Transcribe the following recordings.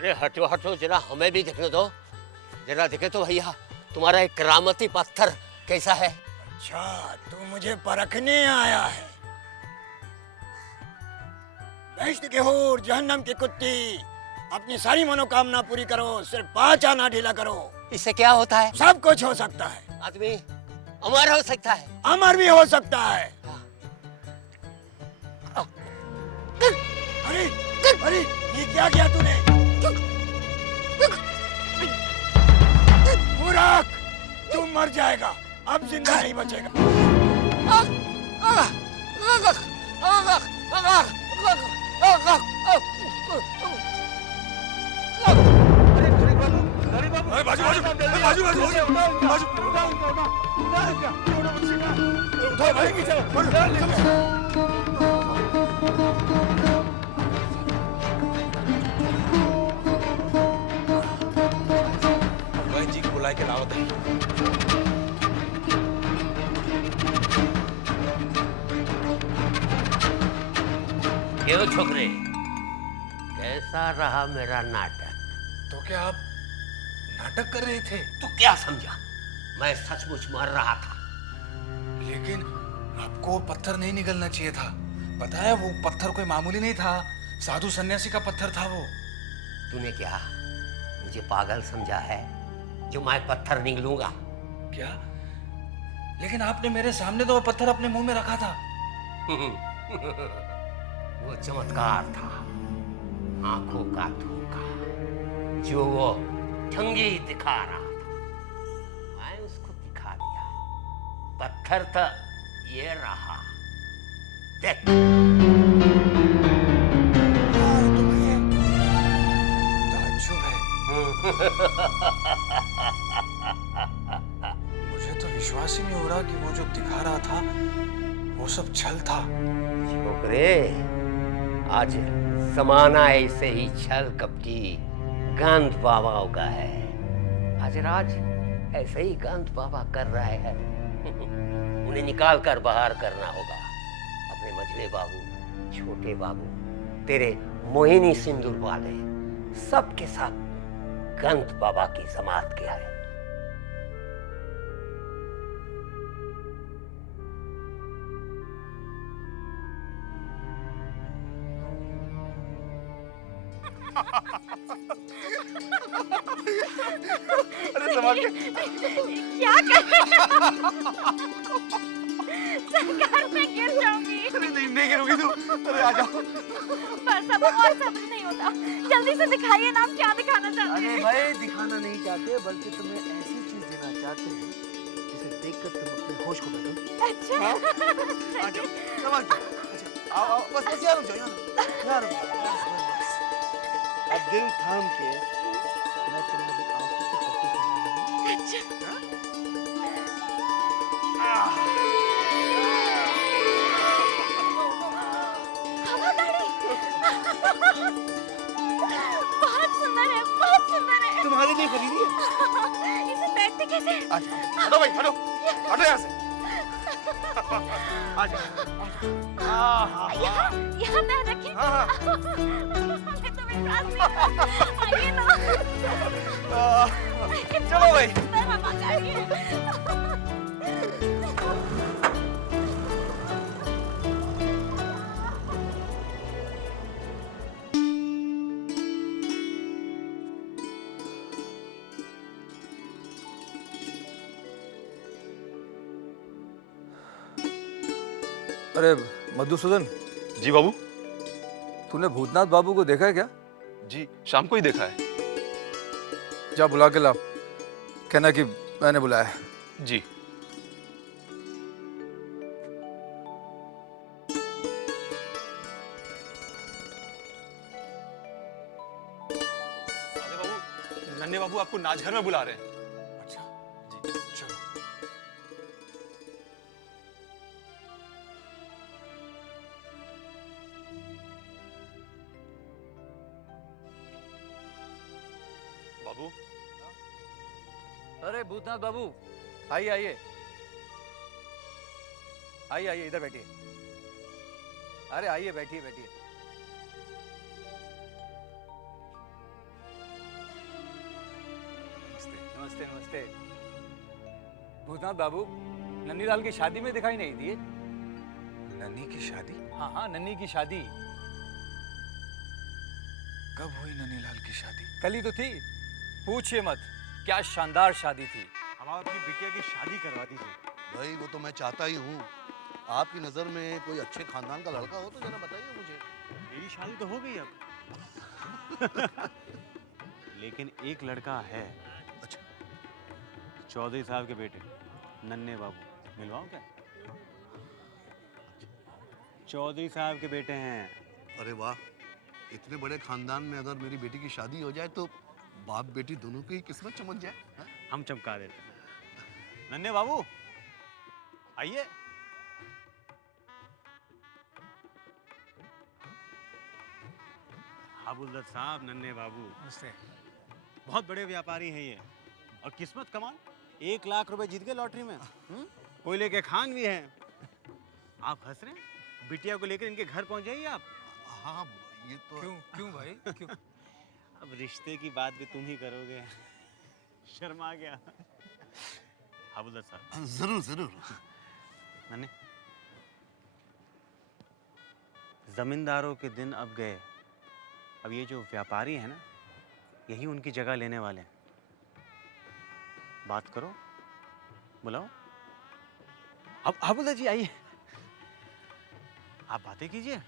अरे हटो हटो, जरा हमें भी देखने दो। जरा देखे तो भैया, तुम्हारा एक करामती पत्थर कैसा है? अच्छा, तू मुझे परखने आया है। बेइज्जती के हूर, जहन्नम की कुत्ती, अपनी सारी मनोकामना पूरी करो, सिर्फ 5 आना ढीला करो। इससे क्या होता है? सब कुछ हो सकता है। आदमी अमर हो सकता है। अमर भी हो सकता है। अरे अरे, ये क्या किया तूने? मूर्ख, तू मर जाएगा, अब जिंदा नहीं बचेगा। अरे बाजू बाजू बाजू बाजू बाजू उठाओ भाई, भाई जी को बुला के लाओ। क्यों छोकरे, कैसा रहा मेरा नाटक? तो क्या आप नाटक कर रहे थे? तू क्या समझा? मैं सचमुच मर रहा था। लेकिन आपको पत्थर नहीं निगलना चाहिए था। पता है, वो पत्थर कोई मामूली नहीं था, साधु सन्यासी का पत्थर था वो। तूने क्या मुझे पागल समझा है जो मैं पत्थर निगलूंगा? क्या? लेकिन आपने मेरे सामने तो वो पत्थर अपने मुंह में रखा था। वो चमत्कार था, आंखों का धोखा जो वो ठंगी दिखा रहा था, मैं उसको दिखा दिया। पत्थर तो ये रहा, देख। ताज्जुब है। मुझे तो विश्वास ही नहीं हो रहा कि वो जो दिखा रहा था वो सब छल था। छोकरे, आज जमाना ऐसे ही छल कपटी गंध बाबाओं का है। आज राज ऐसे ही गंध बाबा कर रहे हैं। उन्हें निकाल कर बाहर करना होगा। अपने मझले बाबू, छोटे बाबू, तेरे मोहिनी सिंदूर वाले, सबके साथ गंध बाबा की समाप्त किया है। अरे संभाल के। क्या कर रहे हो? सरकार, मैं गिर जाऊंगी। अरे नहीं गिरोगी तू। अरे आ जाओ। बस अब और सब्र नहीं होता, जल्दी से दिखाइए ना, आप क्या दिखाना चाहते हैं? अरे भाई, दिखाना नहीं चाहते, बल्कि तुम्हें ऐसी चीज देना चाहते हैं जिसे देखकर तुम अपने होश को बैठो। अच्छा। आ जाओ, संभाल के। अच्छा, आओ बस यहाँ रुक जाओ, यहाँ रुक जाओ। बस। अब दिल थाम के मैं तुम्हारी आंखों की पट्टी खोलूंगी। अच्छा। हवा गाड़ी। बहुत सुंदर है, बहुत सुंदर है। तुम्हारे लिए खरीदी है। इसे बैठते कैसे? हटो भाई, हटो हटो यहाँ से। आ जाओ। यहाँ पैर रखिए। मुझे तो विश्वास नहीं हो रहा। आइए ना। चलो भाई। सुंदर हवा गाड़ी है। अरे मधुसूदन, जी बाबू। तूने भूतनाथ बाबू को देखा है क्या? जी शाम को ही देखा है। जा बुला के ला, कहना कि मैंने बुलाया है। जी। अरे बाबू, नन्हे बाबू आपको नाचघर में बुला रहे हैं। अच्छा जी, चलो। बाबू। अरे भूतनाथ बाबू, आइए आइए आइए आइए, इधर बैठिए। अरे आइए, बैठिए बैठिए। नमस्ते नमस्ते। भूतनाथ बाबू, नन्नीलाल की शादी में दिखाई नहीं दिए। नन्ही की शादी? हाँ हाँ, नन्ही की शादी कब हुई नन्हीलाल की शादी? कल ही तो थी। पूछिए मत, क्या शानदार शादी थी। हम अपनी बिटिया की शादी करवा दीजिए। भाई वो तो मैं चाहता ही हूँ। आपकी नज़र में कोई अच्छे खानदान का लड़का हो तो जरा बताइए मुझे। मेरी शादी तो हो गई अब। लेकिन एक लड़का है। अच्छा। चौधरी साहब के बेटे नन्हे बाबू, मिलवाओ क्या? चौधरी साहब के बेटे हैं। अरे वाह, इतने बड़े खानदान में अगर मेरी बेटी की शादी हो जाए तो बाप बेटी दोनों की किस्मत चमक जाए। हाँ? हम चमका देते हैं। नन्हे बाबू आइए। हाबुलदर साहब, नन्हे बाबू नमस्ते। बहुत बड़े व्यापारी हैं ये, और किस्मत कमाल, 1 लाख रुपए जीत गए लॉटरी में। कोयले के खान भी हैं। आप हंस रहे हैं? बिटिया को लेकर इनके घर पहुंच जाइए आप। हाँ ये तो क्यों क्यों भाई क्यों? अब रिश्ते की बात भी तुम ही करोगे। शर्मा गया। हाबुलदर साहब। जरूर जरूर। नन्हे, जमींदारों के दिन अब गए। अब ये जो व्यापारी है ना, यही उनकी जगह लेने वाले हैं। बात करो, बुलाओ। अब हाबुलदर जी आइए, आप बातें कीजिए,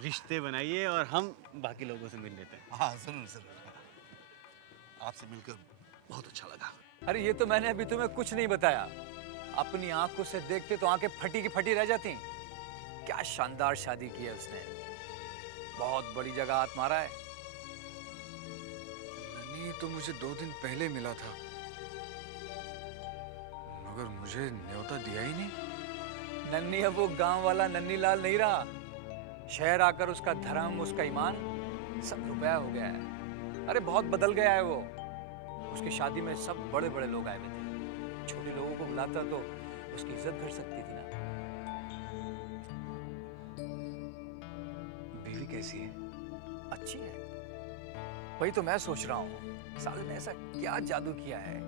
रिश्ते बनाइए और हम बाकी लोगों से मिल लेते हैं। हाँ जरूर जरूर। आपसे मिलकर बहुत अच्छा लगा। अरे ये तो मैंने अभी तुम्हें कुछ नहीं बताया। अपनी आंखों से देखते तो आंखें फटी की फटी रह जाती। क्या शानदार शादी की है उसने। बहुत बड़ी जगह हाथ मारा है। नन्ही तो मुझे 2 दिन पहले मिला था, मगर मुझे न्योता दिया ही नहीं। नन्ही अब वो गांव वाला नन्हीलाल नहीं रहा। शहर आकर उसका धर्म, उसका ईमान सब रुपया हो गया है। अरे बहुत बदल गया है वो। उसकी शादी में सब बड़े बड़े लोग आए हुए थे। छोटे लोगों को बुलाता तो उसकी इज्जत घट सकती थी ना। बीवी कैसी है? अच्छी है। वही तो मैं सोच रहा हूँ, साले ने ऐसा क्या जादू किया है।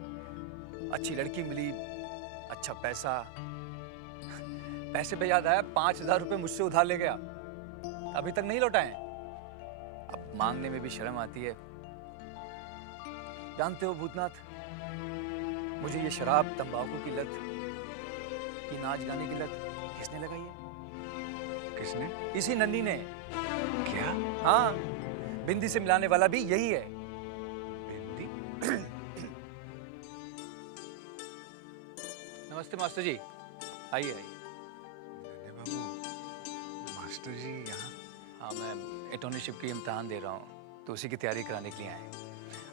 अच्छी लड़की मिली, अच्छा पैसा। पैसे पे याद आया, 5,000 रुपए मुझसे उधार ले गया, अभी तक नहीं लौटाए। अब मांगने में भी शर्म आती है। जानते हो भूतनाथ, मुझे ये शराब, तंबाकू की लत, ये नाच गाने की लत किसने लगाई है? किसने? इसी नन्ही ने। क्या? हाँ, बिंदी से मिलाने वाला भी यही है। बिंदी? नमस्ते मास्टर जी, आइए आइए। नन्हे बाबू, मास्टर जी यहाँ? हाँ, मैं अटॉर्नीशिप की इम्तहान दे रहा हूँ, तो उसी की तैयारी कराने के लिए आए हैं।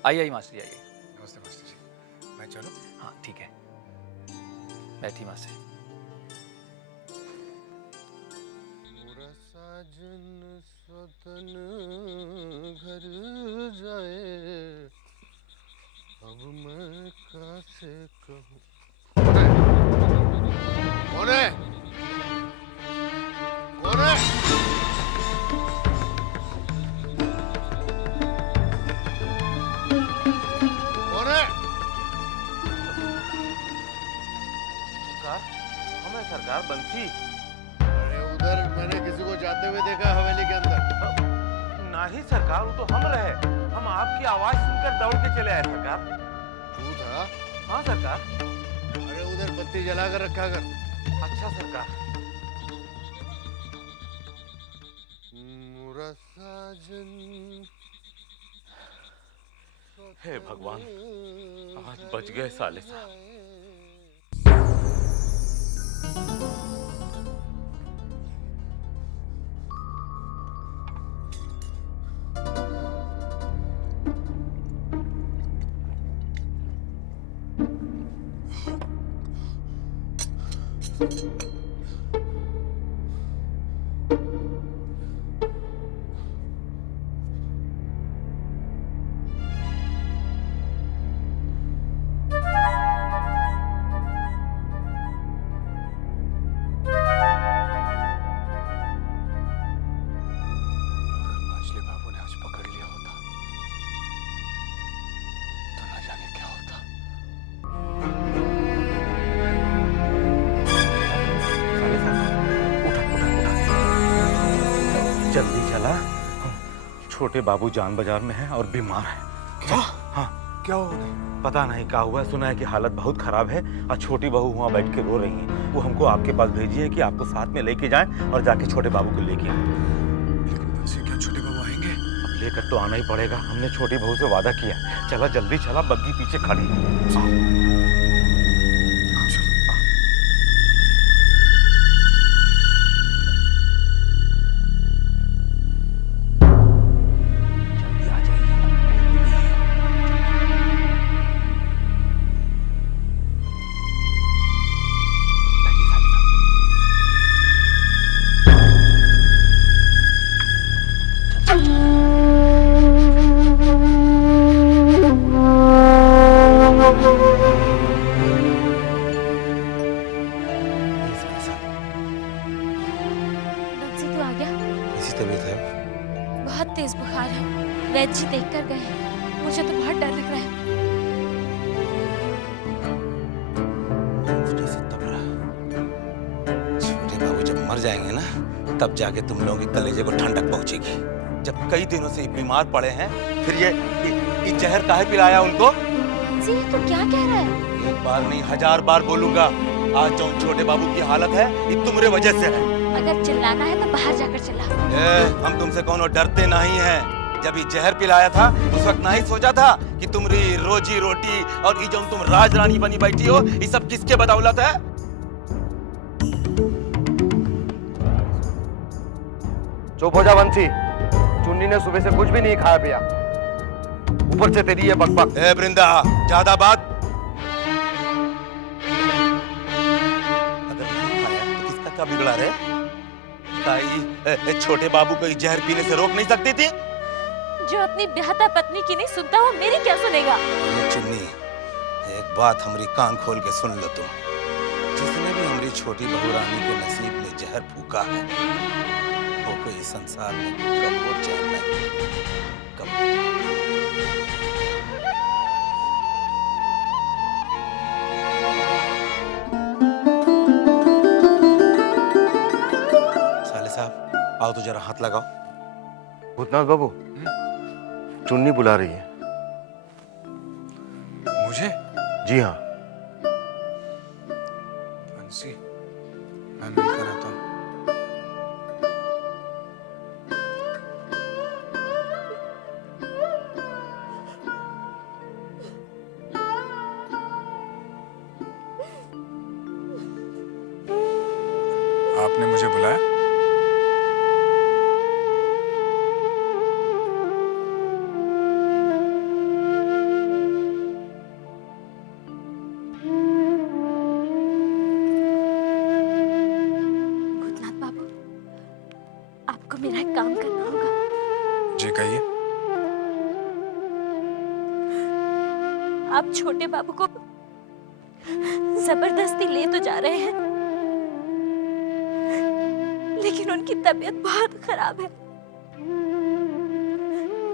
आइए आइए मास्टर जी, आइए। नमस्ते मास्टर जी, मैं चलूं? हाँ ठीक है, बैठिए मास्टर जी। साजन स्वतन घर जाए, अब मैं कैसे कहूँ। कौन है? कौन है? कौन है? सरकार, हम है सरकार, बंसी। उधर मैंने किसी को जाते हुए देखा हवेली के अंदर। नहीं सरकार, वो तो हम रहे। हम आपकी आवाज सुनकर दौड़ के चले आए सरकार। तू था? हाँ सरकार। अरे उधर बत्ती जला कर रखा कर। अच्छा सरकार। मुरा साजन, हे भगवान, आज बच गए साले साहब। माछली बाबू ने आज पकड़ लिया होता तो न जाने क्या छोटे बाबू जान बाजार में है और बीमार है। क्या? हाँ, क्या हुआ उन्हें? पता नहीं क्या हुआ है, सुना है कि हालत बहुत खराब है और छोटी बहू वहाँ बैठ के रो रही है। वो हमको आपके पास भेजी है कि आपको साथ में लेके जाएं और जाके छोटे बाबू को लेके आए। लेकिन बंसी, क्या छोटे बाबू आएंगे? अब लेकर तो आना ही पड़ेगा, हमने छोटी बहू से वादा किया। चला जल्दी चला, बग्गी पीछे खड़ी है। बंसी तू आ गया? कैसी तबीयत है? बहुत तेज बुखार है। वैद्य जी देख कर गए हैं। मुझे तो बहुत डर लग रहा है। जैसे तब रहा। छोटे बाबू जब मर जाएंगे ना, तब जाके तुम लोगों के कलेजे को ठंडक पहुंचेगी। जब कई दिनों से बीमार पड़े हैं, फिर ये जहर काहे पिलाया उनको? जी तू क्या कह रहा है? एक बार नहीं 1000 बार बोलूंगा, आज जो छोटे बाबू की हालत है ये तुम्हारे वजह से है। अगर चिल्लाना है तो बाहर जाकर चिल्ला। हम तुमसे कोनो डरते नहीं हैं। जब ये जहर पिलाया था उस वक्त नहीं सोचा था कि तुम्हारी रोजी रोटी और ये जो तुम राज रानी बनी बैठी हो, ये सब किसके बदौलत है? चुप हो जा बंसी। चुन्नी ने सुबह से कुछ भी नहीं खाया पिया, ऊपर से तेरी ये बकबक। ए वृंदा, ज्यादा बात। अगर नहीं खाया तो किसका क्या बिगड़ा रे? छोटे बाबू को जहर पीने से रोक नहीं सकती थी? जो अपनी ब्याहता पत्नी की नहीं सुनता वो मेरी क्या सुनेगा? चिन्नी, एक बात हमारी कान खोल के सुन लो तुम। जिसने भी हमारी छोटी बहू रानी के नसीब में जहर फूका है, वो कोई संसार में कब वो चैन नहीं, कब। साले साहब, आओ तो जरा हाथ लगाओ। भूतनाथ बाबू, चुन्नी बुला रही है। मुझे? जी हाँ। बंसी, मैं मिलकर आता हूँ। आपने मुझे बुलाया? भूतनाथ बाबू, आपको मेरा एक काम करना होगा। जी कहिए। आप छोटे बाबू को जबरदस्ती ले तो जा रहे हैं, लेकिन उनकी तबीयत बहुत खराब है।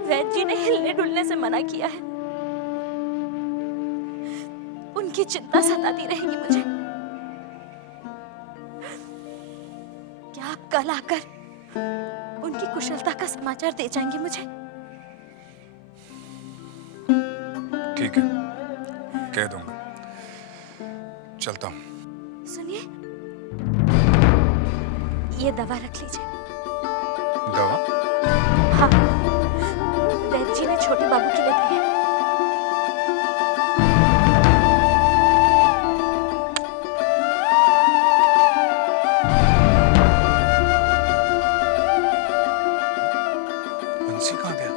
वैद्य जी ने हिलने डुलने से मना किया है। उनकी चिंता सताती रहेगी मुझे। क्या आप कल आकर उनकी कुशलता का समाचार दे जाएंगे मुझे? ठीक है, कह दूंगा। चलता हूँ। सुनिए, ये दवा रख लीजिए। दवा? हाँ, वैद्य जी ने छोटे बाबू के लिए दी है। बंसी कहाँ गया?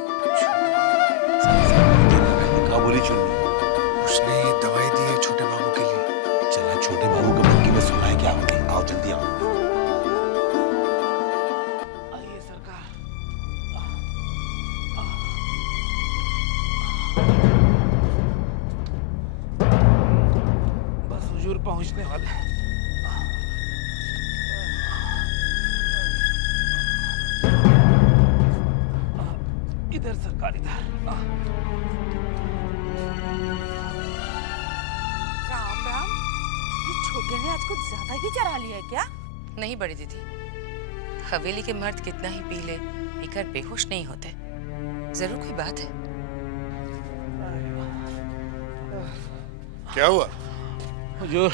क्या बोली चुन्नी? उसने ये दवाई दी है छोटे बाबू के लिए। चला छोटे बाबू को बग्गी में सुनाए क्या होती? आओ जल्दी आओ। आइए सरकार। बस हुजूर पहुंचने वाले हैं। इधर सरकार, इधर। राम राम, ये छोटे ने आज कुछ ज्यादा ही चरा लिया है क्या? नहीं बड़ी दीदी, हवेली के मर्द कितना ही पी ले, पीकर बेहोश नहीं होते। जरूर कोई बात है। क्या हुआ? हुजूर,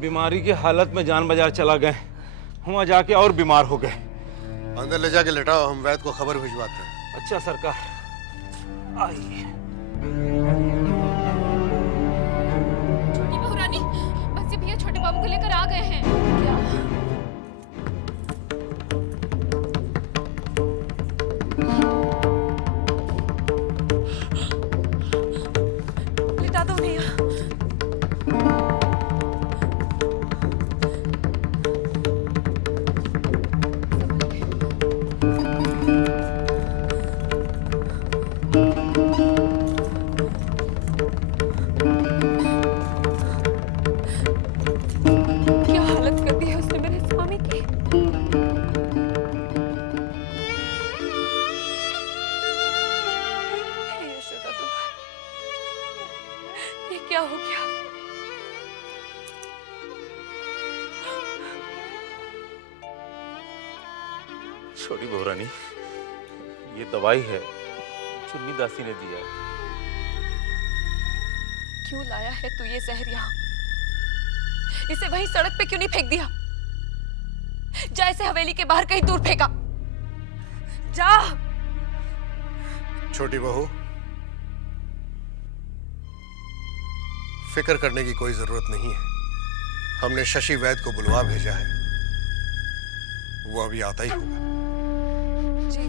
बीमारी की हालत में जान बाजार चला गए, वहाँ जाके और बीमार हो गए। अंदर ले जाके लेटाओ, हम वैद्य को खबर भिजवाते हैं। अच्छा सरकार। आइए। छोटी बहू रानी, बंसी भैया छोटे बाबू को लेकर आ गए हैं। क्या? लिटा दो भैया। क्या हालत कर दी है उसने मेरे स्वामी की। हे यशोदा दुलार, ये क्या हो गया? छोटी बहू रानी, ये दवाई है, चुन्नी दासी ने दिया है। क्यों लाया है तू ये जहर यहाँ? इसे वहीं सड़क पे क्यों नहीं फेंक दिया? जा इसे हवेली के बाहर कहीं दूर फेंका। जा। छोटी बहू, फिक्र करने की कोई जरूरत नहीं है। हमने शशि वैद्य को बुलवा भेजा है, वो अभी आता ही होगा। जी।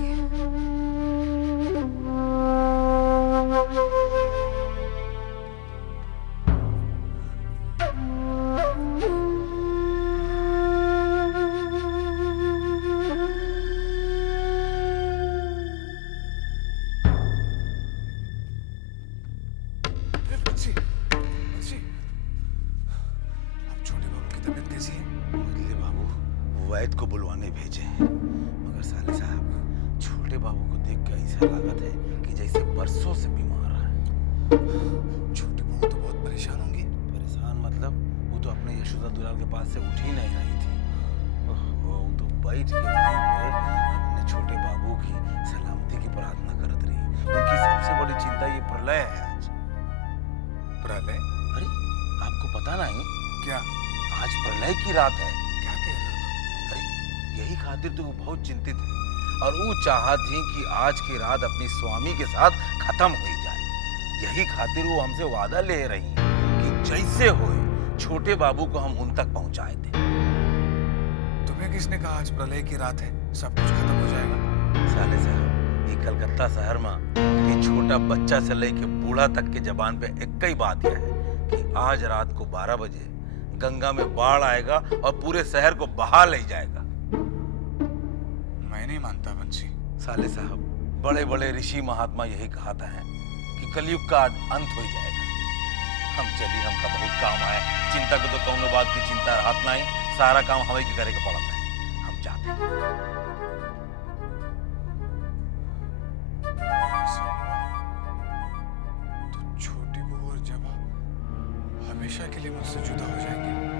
बंसी, बंसी, अब छोटे बाबू की तबीयत कैसी है? मुरली बाबू वैद्य को बुलवाने भेजे हैं, मगर साले साहब छोटे बाबू को देख के ऐसा लागत है कि जैसे बरसों से बीमार है। छोटे बहू तो बहुत परेशान होंगी। परेशान मतलब? वो तो अपने यशोदा दुलार के पास से उठ ही नहीं रही थी। वो तो बैठ के वहीं पे अपने छोटे बाबू की सलामती की प्रार्थना करत रही। उनकी सबसे बड़ी चिंता ये प्रलय है आज। प्रलय? अरे आपको पता नहीं क्या? आज प्रलय की रात है। क्या कह रहे हो? अरे यही खातिर तो वो बहुत चिंतित है और वो चाहत थी कि आज की रात अपनी स्वामी के साथ खत्म हो जाए। यही खातिर वो हमसे वादा ले रही कि जैसे होए छोटे बाबू को हम उन तक पहुंचाए थे। तुम्हें किसने कहा आज प्रलय की रात है, सब कुछ खत्म हो जाएगा? साले साहब, ये कलकत्ता शहर में ये छोटा बच्चा से लेके बूढ़ा तक के जबान पे एक ही बात यह है कि आज रात को 12 बजे गंगा में बाढ़ आएगा और पूरे शहर को बहा ले जाएगा। मैं नहीं मानता बंसी। साले साहब, बड़े बड़े ऋषि महात्मा यही कहता है कि कलयुग का अंत हो जाएगा। हम चलिए, हमका बहुत काम है। चिंता को तो कौनो बात की चिंता रहत नहीं, सारा काम हमें के करे के पड़ता है। हम जाते हैं। तो छोटी बहू और जबा हमेशा के लिए मुझसे जुदा हो जाएंगे।